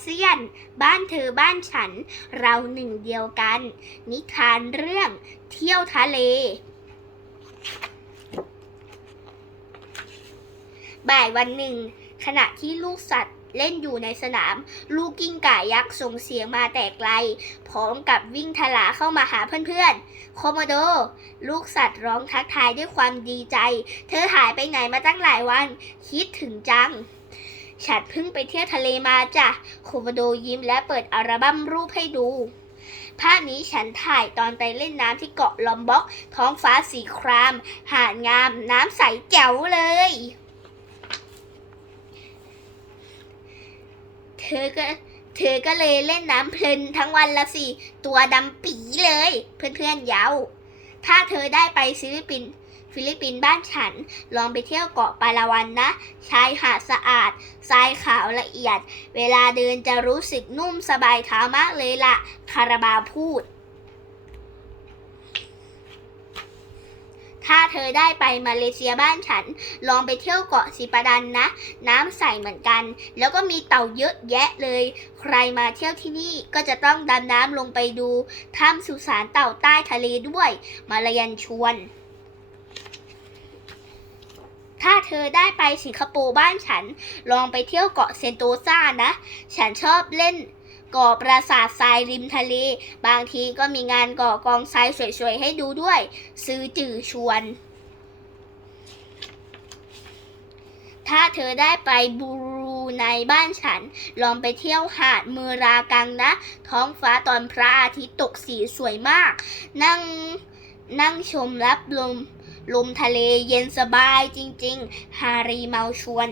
เซียน บ้านเธอบ้านฉัน เราหนึ่งเดียวกัน นิทานเรื่องเที่ยวทะเล บ่ายวันหนึ่ง ขณะที่ลูกสัตว์เล่นอยู่ในสนาม ลูกกิ้งก่ายักษ์ส่งเสียงมาแต่ไกล พร้อมกับวิ่งทลาเข้ามาหาเพื่อนๆ โคโมโด ลูกสัตว์ร้องทักทายด้วยความดีใจ เธอหายไปไหนมาตั้งหลายวัน คิดถึงจัง ฉันเพิ่งไปเที่ยวทะเลมาจ้ะคโมโดยิ้มและเปิดอัลบั้มรูปให้ดู ภาพนี้ฉันถ่ายตอนไปเล่นน้ำที่เกาะลอมบ็อก ท้องฟ้าสีคราม หาดงาม น้ำใสแจ๋วเลย เธอก็เธอก็เลยเล่นน้ำเพลินทั้งวันละสิ ตัวดำปีเลย เพื่อนๆเย้า ถ้าเธอได้ไปฟิลิปปินส์ ฟิลิปปินส์บ้านฉัน ลองไปเที่ยวเกาะปาลาวันนะ ชายหาดสะอาด ทรายขาวละเอียด เวลาเดินจะรู้สึกนุ่มสบายเท้ามากเลยล่ะ คาราบาพูด ถ้าเธอได้ไปมาเลเซียบ้านฉัน ลองไปเที่ยวเกาะสิปดันนะ น้ำใสเหมือนกัน แล้วก็มีเต่าเยอะแยะเลย ใครมาเที่ยวที่นี่ก็จะต้องดำน้ำลงไปดูถ้ำสุสานเต่าใต้ทะเลด้วย มาลายันชวน ถ้าเธอได้ไปสิงคโปร์บ้านฉัน ลองไปเที่ยวเกาะเซนโตซานะ ฉันชอบเล่นก่อปราสาททรายริมทะเล บางทีก็มีงานก่อกองทรายสวยๆ ให้ดูด้วย ซื้อจื่อชวน ถ้าเธอได้ไปบูรูในบ้านฉัน ลองไปเที่ยวหาดเมอรากังนะ ท้องฟ้าตอนพระอาทิตย์ตกสีสวยมาก นั่ง นั่งชมรับลม ลมทะเลเย็นสบายจริง ๆ ฮารีเมาชวน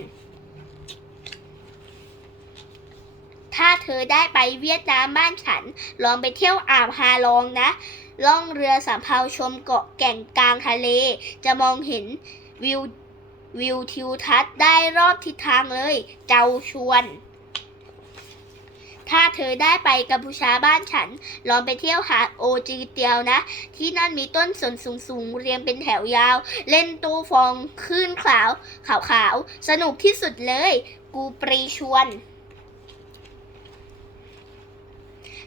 ถ้าเธอได้ไปเวียดนามบ้านฉัน ลองไปเที่ยวอ่าวฮาลองนะ ล่องเรือสำเภาชมเกาะแก่งกลางทะเล จะมองเห็นวิววิวทิวทัศน์ได้รอบทิศทางเลย เจ้าชวน ถ้าเธอได้ไปกัมพูชาบ้านฉัน ลองไปเที่ยวหาดโอจีเตียวนะ ที่นั่นมีต้นสนสูงๆ เรียงเป็นแถวยาว เล่นตู้ฟองคลื่นขาวขาวขาวสนุกที่สุดเลย กูปรีชวน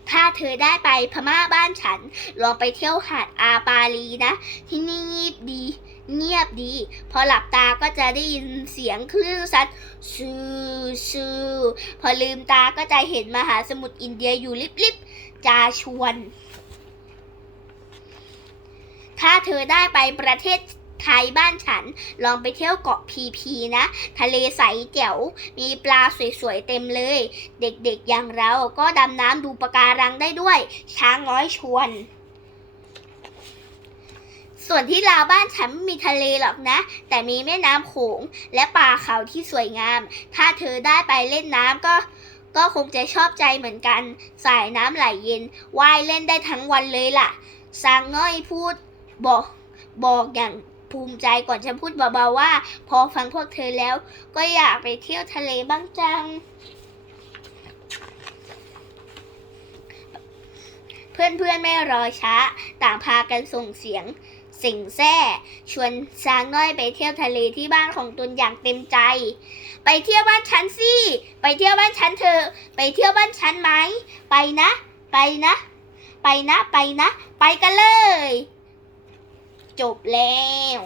ถ้าเธอได้ไปพม่าบ้านฉัน ลองไปเที่ยวหาดอาปาลีนะ ที่นี่เงียบดี เงียบดี พอหลับตาก็จะได้ยินเสียงคลื่นซัดชูชูพอลืมตาก็จะเห็นมหาสมุทรอินเดียอยู่ลิบๆจาชวน ถ้าเธอได้ไปประเทศไทยบ้านฉันลองไปเที่ยวเกาะพีพีนะ ทะเลใสแจ๋ว มีปลาสวยๆเต็มเลย เด็กๆอย่างเราก็ดำน้ำดูปะการังได้ด้วย ช้างน้อยชวน ส่วนที่ลาวบ้านฉันไม่มีทะเลหรอกนะ แต่มีแม่น้ำโขงและป่าเขาที่สวยงาม ถ้าเธอได้ไปเล่นน้ำก็ก็คงจะชอบใจเหมือนกัน สายน้ำไหลเย็นว่ายเล่นได้ทั้งวันเลยล่ะสางน้อยพูดบอกบอกอย่างภูมิใจก่อนจะพูดเบาๆว่า พอฟังพวกเธอแล้ว ก็อยากไปเที่ยวทะเลบ้างจัง เพื่อนๆไม่รอช้า ต่างพากันส่งเสียง สิงแซ่ ชวนช้างน้อยไปเที่ยวทะเลที่บ้านของตนอย่างเต็มใจ ไปเที่ยวบ้านฉันสิ ไปเที่ยวบ้านฉันเธอ ไปเที่ยวบ้านฉันไหม ไปนะ ไปนะ ไปนะ ไปนะ ไปกันเลย จบแล้ว